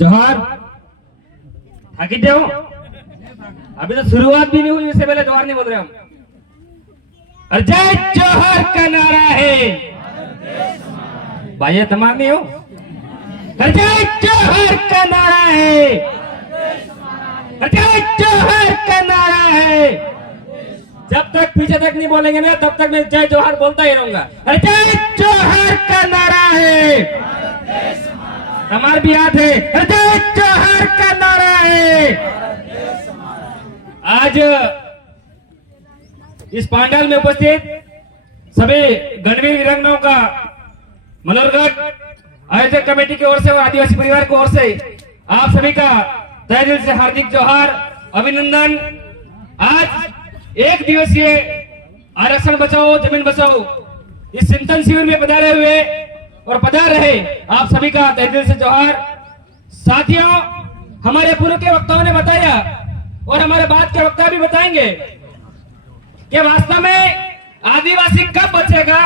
जोहार थाकी जाओ। अभी तो शुरुआत भी नहीं हुई, इससे पहले जोहार नहीं बोल रहे हम। और जय जोहार का नारा है भाई, तमाम नहीं हो। जय जोहार का नारा है, जय जोहार का नारा है। जब तक पीछे तक नहीं बोलेंगे ना, तब तक मैं जय जोहार बोलता ही रहूंगा। जय जोहार का नारा है, हमारे भी याद है। जय जोहार का नारा है। आज इस पांडाल में उपस्थित सभी गणवीर वीरांगनाओं का मनोरगढ़ आयोजक कमेटी की ओर से और आदिवासी परिवार की ओर से आप सभी का तहे दिल से हार्दिक जोहार, अभिनंदन। आज एक दिवसीय आरक्षण बचाओ जमीन बचाओ इस चिंतन शिविर में पधारे हुए और पधार रहे आप सभी का तहे दिल से जोहार। साथियों, हमारे पूर्व के वक्ताओं ने बताया और हमारे बाद के वक्ता भी बताएंगे कि वास्तव में आदिवासी कब बचेगा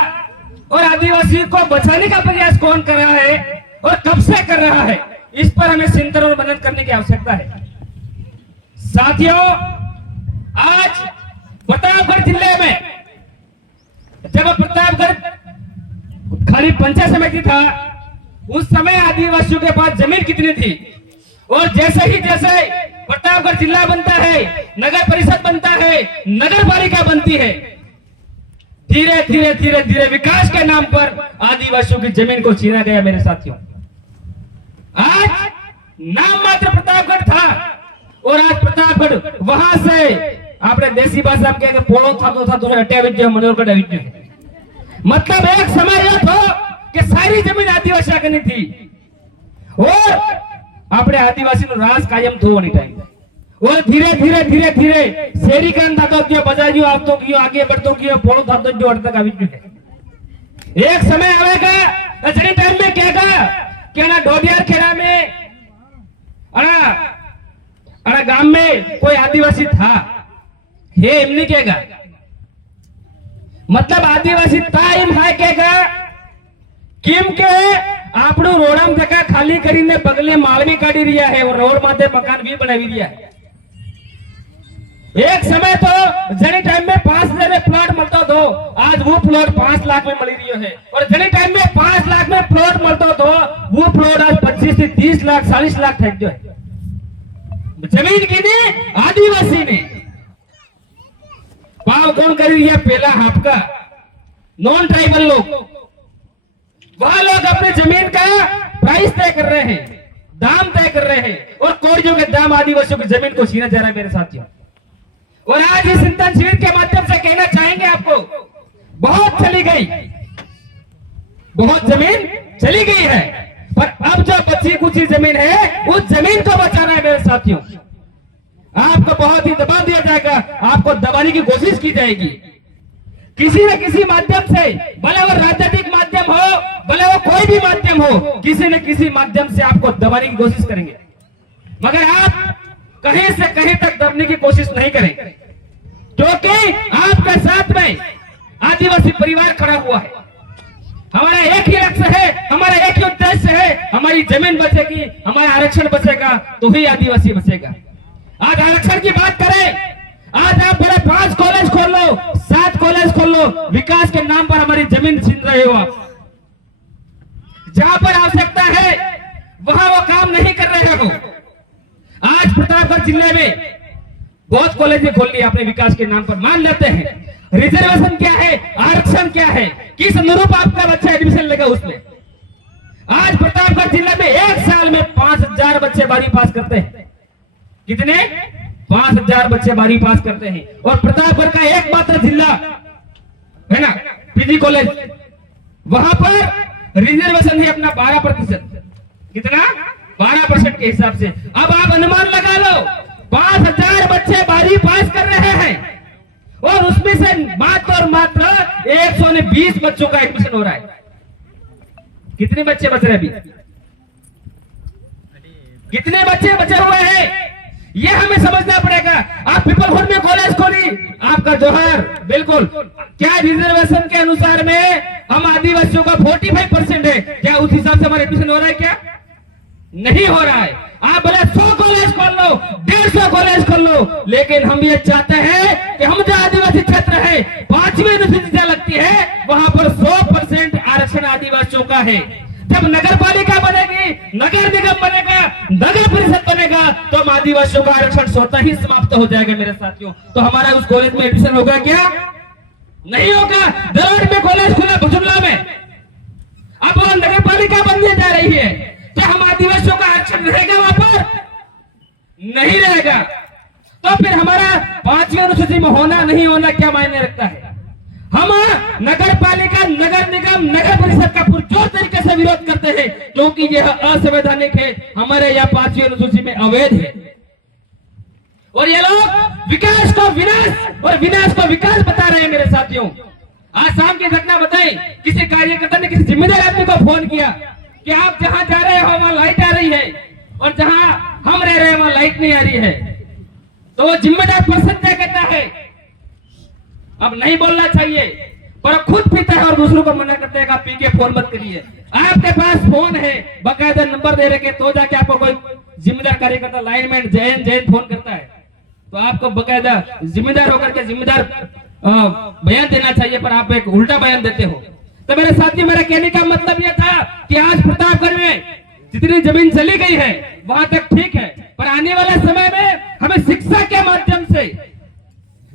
और आदिवासी को बचाने का प्रयास कौन कर रहा है और कब से कर रहा है, इस पर हमें चिंतन और मनन करने की आवश्यकता है। साथियों, आज प्रतापगढ़ जिले में जब प्रतापगढ़ खाली पंचायत समिति था, उस समय आदिवासियों के पास जमीन कितनी थी, और जैसे ही जैसे प्रतापगढ़ जिला बनता है, नगर परिषद बनता है, नगर पालिका बनती है, धीरे धीरे धीरे धीरे विकास के नाम पर आदिवासियों की जमीन को छीना गया। मेरे साथियों, आज नाम मात्र प्रतापगढ़ था और आज प्रतापगढ़ वहां से आपने देसी भाषा में कहा पोलो था तो था तुम्हें हटिया विद्या मनोरगढ़ विद्या, मतलब एक समय यह था कि सारी जमीन आदिवासी करनी थी और अपने आदिवासी राज कायम थो टाइम और धीरे धीरे धीरे धीरे शहरीकरण था तो बजाइयो आप तो क्यों आगे बढ़तो क्यों पोलो था तो जो तक आवी चुके। एक समय आवेगा जनी टाइम में कहेगा कि ना ढोडियार खेड़ा में अना गांव में कोई आदिवासी था, हे एमनी कहेगा, मतलब आदिवासी टाइम है कहेगा केम के આપણું રોડામ જગા ખાલી કરીને બગલે માળવી કાઢી રહ્યા है और रोड माथे मकान भी बनावी રહ્યા है। एक समय तो जनी टाइम में 5,000 में प्लॉट मिलता तो आज वो प्लॉट 5 लाख में मिली रही है, और जनी टाइम में 5 लाख में प्लॉट मिलता तो वो प्लॉट आज 25 से 30 लाख 40 लाख ठेक जो है। जमीन की ने आदिवासी ने पाव कौन कर रही है, पहला हाथ का नॉन ट्राइबल लोग, वह लोग अपने जमीन का प्राइस तय कर रहे हैं, दाम तय कर रहे हैं, और कोड़ियों के दाम आदिवासियों की जमीन को छीना जा रहा है मेरे साथियों। और आज इस चिंतन शिविर के माध्यम से कहना चाहेंगे आपको, बहुत चली गई, बहुत जमीन चली गई है, पर अब जो बची कुछ जमीन है उस जमीन को बचाना है मेरे साथियों। आपको बहुत ही दबा दिया जाएगा, आपको दबाने की कोशिश की जाएगी किसी न किसी माध्यम से, भले वो राजनीतिक माध्यम हो, भले वो कोई भी माध्यम हो, किसी न किसी माध्यम से आपको दबाने की कोशिश करेंगे, मगर आप कहीं से कहीं तक दबने की कोशिश नहीं करें, क्योंकि आपके साथ में आदिवासी परिवार खड़ा हुआ है। हमारा एक ही लक्ष्य है, हमारा एक ही उद्देश्य है, हमारी जमीन बचेगी, हमारा आरक्षण बचेगा तो ही आदिवासी बचेगा। आज आरक्षण की बात करें, आज आप बड़े 5 कॉलेज खोल लो, 7 कॉलेज खोल लो, विकास के नाम पर हमारी जमीन छीन रहे हो आप। जहां पर आवश्यकता है वहां वो काम नहीं कर रहे हो। आज प्रतापगढ़ जिले में बहुत कॉलेज खोल लिए आपने विकास के नाम पर, मान लेते हैं रिजर्वेशन क्या है, आरक्षण क्या है, किस अनुरूप आपका बच्चा एडमिशन लेगा उसमें। आज प्रतापगढ़ जिले में एक साल में 5,000 बच्चे 12वीं पास करते हैं। कितने? 5,000 बच्चे 12वीं पास करते हैं, और प्रतापगढ़ का एकमात्र जिला है ना पीजी कॉलेज, वहां पर रिजर्वेशन है अपना 12%। कितना? 12% के हिसाब से। अब आप अनुमान लगा लो, 5,000 बच्चे 12वीं पास कर रहे हैं और उसमें से मात्र और मात्र 120 बच्चों का एडमिशन हो रहा है। कितने बच्चे बच रहे अभी? कितने बच्चे बचे हुए हैं, ये हमें समझना पड़ेगा। आप पीपलखुंड में कॉलेज खोली, आपका जोहार, बिल्कुल। क्या रिजर्वेशन के अनुसार में हम आदिवासियों का 45% है, क्या उस हिसाब से हमारा एडमिशन हो रहा है? क्या नहीं हो रहा है। आप भले 100 कॉलेज खोल लो, 150 कॉलेज खोल लो, लेकिन हम ये चाहते हैं कि हम जो आदिवासी क्षेत्र है 5वीं अनुसूची लगती है वहां पर 100% आरक्षण आदिवासियों का है। जब नगर पालिका बनेगी, नगर निगम बनेगा, नगर परिषद बनेगा, तो हम आदिवासियों का आरक्षण स्वतः ही समाप्त हो जाएगा मेरे साथियों। तो हमारा उस कॉलेज में एडमिशन होगा क्या? नहीं होगा। दरोड़ में कॉलेज खुला, भुजुल्ला में, अब वो नगर पालिका बनने जा रही है, क्या हम आदिवासियों का आरक्षण रहेगा वहां पर? नहीं रहेगा। तो फिर हमारा 5वीं अनुसूची में होना नहीं होना क्या मायने रखता है? हम नगर पालिका, नगर निगम, नगर परिषद का पुरजोर तरीके से विरोध करते हैं, क्योंकि यह असंवैधानिक है, हमारे यहाँ 5वीं अनुसूची में अवैध है। और ये लोग विकास को विनाश और विनाश को विकास बता रहे हैं मेरे साथियों। आज शाम की घटना बताई, किसी कार्यकर्ता ने किसी जिम्मेदार आदमी को फोन किया कि आप जहां जा रहे हो वहां लाइट आ रही है और जहां हम रह रहे हैं वहां लाइट नहीं आ रही है। तो वो जिम्मेदार पर्सन क्या कहता है? अब नहीं बोलना चाहिए, पर खुद पीता है और दूसरों को मना करते हैं कि आप पी के फोन मत करिए। आपके पास फोन है, बाकायदा नंबर दे रखे, तो जाके आपको कोई जिम्मेदार कार्यकर्ता लाइनमैन जैन फोन करता है, तो आपको बाकायदा जिम्मेदार होकर के जिम्मेदार बयान देना चाहिए, पर आप एक उल्टा बयान देते हो। तो मेरे साथी, मेरा कहने का मतलब यह था कि आज प्रतापगढ़ में जितनी जमीन चली गई है वहां तक ठीक है, पर आने वाले समय में हमें शिक्षा के माध्यम से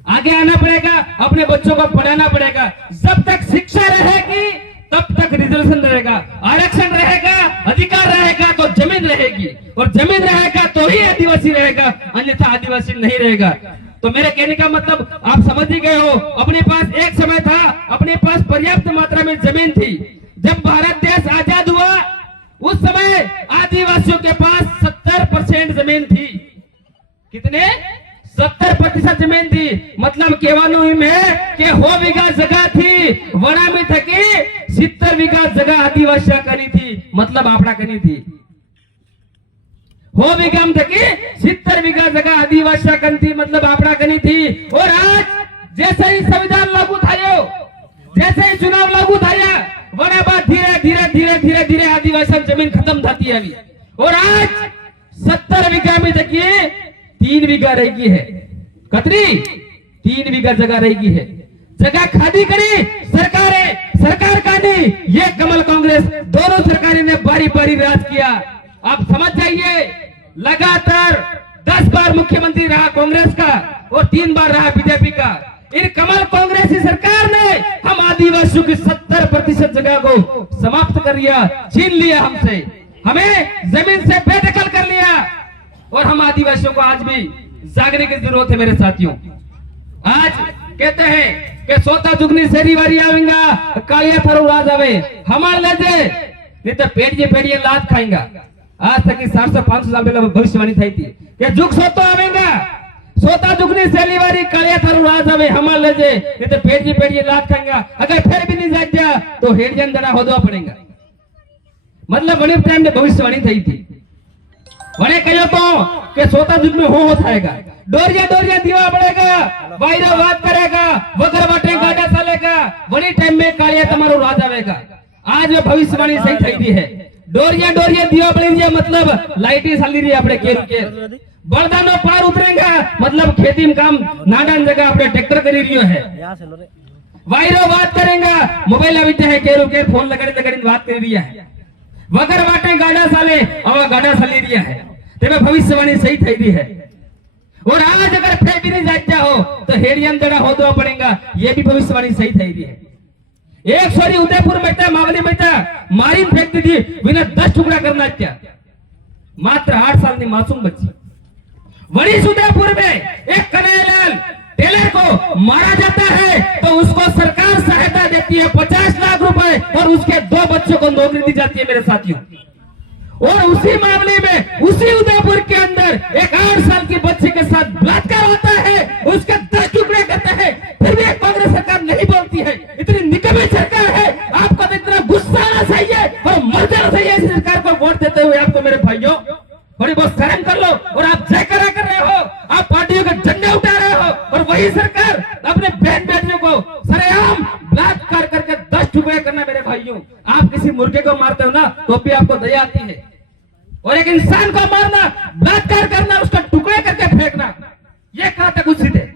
आगे आना पड़ेगा, अपने बच्चों को पढ़ाना पड़ेगा। जब तक शिक्षा रहेगी तब तक रिजर्वेशन रहेगा, आरक्षण रहेगा, अधिकार रहेगा, तो जमीन रहेगी, और जमीन रहेगा तो ही आदिवासी रहेगा, अन्यथा आदिवासी नहीं रहेगा। तो मेरे कहने का मतलब आप समझ ही गए हो। अपने पास एक समय था, अपने पास पर्याप्त मात्रा में जमीन थी। जब भारत देश आजाद हुआ उस समय आदिवासियों के पास 70% जमीन थी। कितने? 70% जमीन थी। मतलब केवानोई में के हो बीघा जगह थी, वड़ा में थकी 70 बीघा जगह आदिवासियों करी थी, मतलब आपड़ा करी थी। हो बीघा में थकी 70 बीघा जगह आदिवासियों करी थी, मतलब आपड़ा करी थी। और आज जैसे ही संविधान लागू थायो, जैसे ही चुनाव लागू थाया, वड़ा बाद धीरे धीरे धीरे धीरे धीरे आदिवासी जमीन खत्म थी है अभी। और आज 70 बीघा में देखिए 3 बीघा रहेगी है। कतरी 3 बीघा जगह रहेगी है। जगह खादी करी सरकार का नहीं, ये कमल कांग्रेस दोनों सरकारें ने बारी बारी राज किया। आप समझ जाइए, लगातार 10 बार मुख्यमंत्री रहा कांग्रेस का और 3 बार रहा बीजेपी का। इन कमल कांग्रेसी सरकार ने हम आदिवासियों की 70% जगह को समाप्त कर लिया, छीन लिया हमसे, हमें जमीन से बेदखल कर लिया। और हम आदिवासियों को आज भी जागने की जरूरत है मेरे साथियों। आज कहते हैं कि सोता जुगनी सेरी वारी आवेगा, कालिया थारो राज आवे, हमारे लेजे नहीं तो पेड़िए लात खाएंगा। आज तक 400-500 साल पहले भविष्यवाणी थी थी कि जुग सोतो आवेगा, सोता जुगनी सेली वारी कालिया थारो राज आवे, हमारे लेजे नहीं तो पेड़िए लात खाएंगा। अगर फिर भी नहीं जाग जा तो हेडजन दड़ा होदवा पड़ेगा। मतलब बड़ी टाइम में भविष्यवाणी थी थी। वने कहो तो कि सोता जुग में हो थाएगा, डोरिया दीवा बढ़ेगा, वायरा बात करेगा, वगर बाटे गाड़ा चलेगा, वनी टाइम में कालिया तमारो राज आवेगा। आज में भविष्यवाणी सही थी है। डोरिया दीवा बढ़ेगी, मतलब लाइटी चली रही अपने के बरदानो पार उतरेगा, मतलब खेती में काम नाडान जगह अपने ट्रैक्टर करी रही है। वायरो बात करेगा, मोबाइल अभी है के फोन लगा बात कर रही है। वगर बाटे गाड़ा साले और गाड़ा चली रही है, तेरे भविष्यवाणी सही थी रही है। और आज अगर फिर भी नहीं जाता हो तो हेडियम जड़ा हो तो पड़ेगा, ये भी भविष्यवाणी सही थी रही है। एक सोरी उदयपुर में था, मावली में था, मारी फेंकती थी, बिना 10 टुकड़ा करना क्या, मात्र 8 साल की मासूम बच्ची। वही उदयपुर में एक कन्हैयालाल टेलर को मारा जाता है तो उसको सरकार सहायता देती है 50 लाख रुपए, और उसके 2 बच्चों को नौकरी दी जाती है मेरे साथियों। और उसी मामले में उसी उदयपुर के अंदर एक 8 साल की बच्ची के साथ बलात्कार होता है, उसके 10 टुकड़े करते हैं, फिर भी कांग्रेस सरकार नहीं बोलती है। इतनी निकम्मी सरकार है, आपको तो इतना गुस्सा आना चाहिए और मर जाना चाहिए इस सरकार को वोट देते हुए। आपको मेरे भाइयों थोड़ी बहुत शर्म कर लो। और आप जयकारा कर रहे हो, आप पार्टियों का झंडा उठा रहे हो, और वही सरकार अपने बहन बेटियों को सरेआम बलात्कार करके 10 टुकड़े करना। मेरे भाइयों, आप किसी मुर्गे को मारते हो ना तो भी आपको दया आती है। और एक इंसान को मारना, बलात्कार करना, उसका टुकड़े करके फेंकना, ये कहां तक उचित है?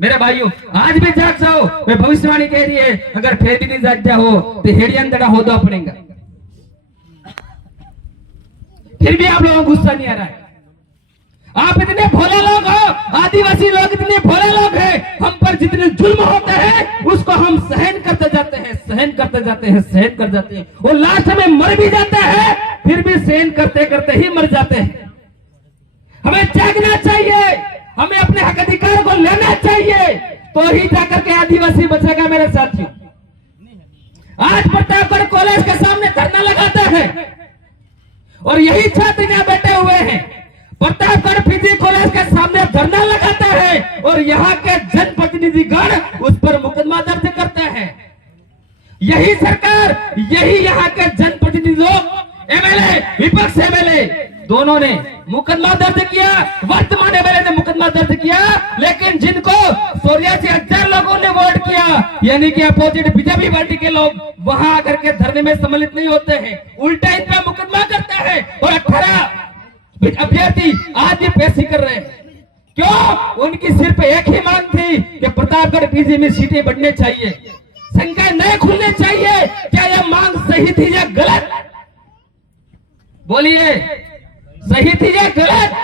मेरे भाइयों, आज भी जाग जाओ। मैं भविष्यवाणी कह रही है, अगर फिर भी नहीं जाग जाओ तो हेड़ियन दड़ा होदा पड़ेगा। फिर भी आप लोगों को गुस्सा नहीं आ रहा है। आप इतने भोले लोग हो, आदिवासी लोग इतने भोले लोग हैं, हम पर जितने जुल्म होते हैं उसको हम सहन करते जाते हैं, सहन करते जाते हैं, सहन कर जाते हैं, और लास्ट में मर भी जाते हैं, फिर भी सहन करते करते ही मर जाते हैं। हमें जागना चाहिए, हमें अपने हक अधिकार को लेना चाहिए, तो ही जाकर के आदिवासी बचेगा। मेरे साथियों, आज प्रतापगढ़ कॉलेज के सामने धरना लगाते हैं और यही छात्र यहाँ बैठे हुए हैं, प्रतापगढ़ पीजी कॉलेज के सामने धरना लगाता है और यहाँ के जनप्रतिनिधिगण उस पर मुकदमा दर्ज करते हैं। यही सरकार, यही यहाँ के जनप्रतिनिधि लोग, एमएलए, विपक्ष एमएलए दोनों ने मुकदमा दर्ज किया, वर्तमान एमएलए ने मुकदमा दर्ज किया, लेकिन जिनको 84,000 लोगों ने वोट किया, यानी कि अपोजिट बीजेपी पार्टी के लोग वहां आकर के धरने में सम्मिलित नहीं होते हैं, उल्टा इन पर मुकदमा करते हैं और 18 अभ्यर्थी आज भी पेशी कर रहे हैं। क्यों? उनकी सिर्फ एक ही मांग थी कि प्रतापगढ़ पीजी में सीटें बढ़ने चाहिए, संख्या नहीं खुलने चाहिए। क्या यह मांग सही थी या गलत? बोलिए, सही थी या गलत?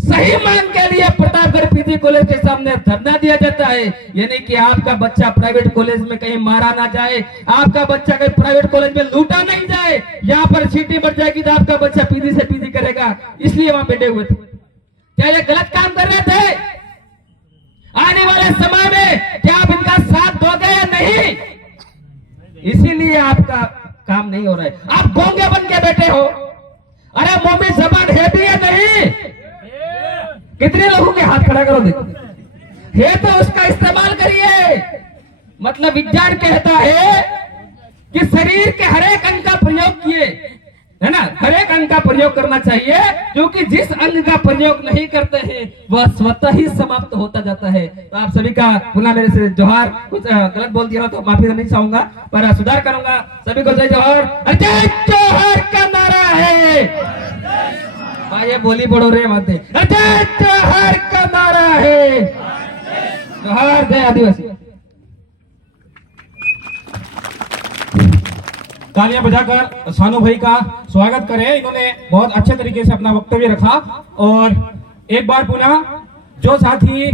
सही मांग के लिए प्रतापगढ़ पीजी कॉलेज के सामने धरना दिया जाता है, यानी कि आपका बच्चा प्राइवेट कॉलेज में कहीं मारा ना जाए, आपका बच्चा कहीं प्राइवेट कॉलेज में लूटा नहीं जाए, यहाँ पर सीटें बढ़ जाएगी तो आपका बच्चा पीजी से पीजी करेगा, इसलिए वहां बैठे हुए थे। क्या ये गलत काम कर रहे थे? आने वाले समय में क्या आप इनका साथ दोगे या नहीं? इसीलिए आपका काम नहीं हो रहा है, आप गोंगे बन के बैठे हो। अरे मुंह में जबान है भी या नहीं? कितने लोगों के हाथ खड़ा करो, देखो है तो उसका इस्तेमाल करिए। मतलब विज्ञान कहता है कि शरीर के हर एक अंग का प्रयोग किए, है ना, हर एक अंग का प्रयोग करना चाहिए, क्योंकि जिस अंग का प्रयोग नहीं करते हैं वह स्वतः ही समाप्त होता जाता है। तो आप सभी का पुनः मेरे से जोहार। कुछ गलत बोल दिया हो तो माफी नहीं चाहूंगा, पर सुधार करूंगा। सभी को जय जोहार। जय जोहार का नारा है, ये बोली पड़ो रे माते, जय जोहार का नारा है। जोहार, जय आदिवासी। तालियां बजाकर सानू भाई का स्वागत करें। इन्होंने बहुत अच्छे तरीके से अपना वक्तव्य रखा। और एक बार पुनः जो साथी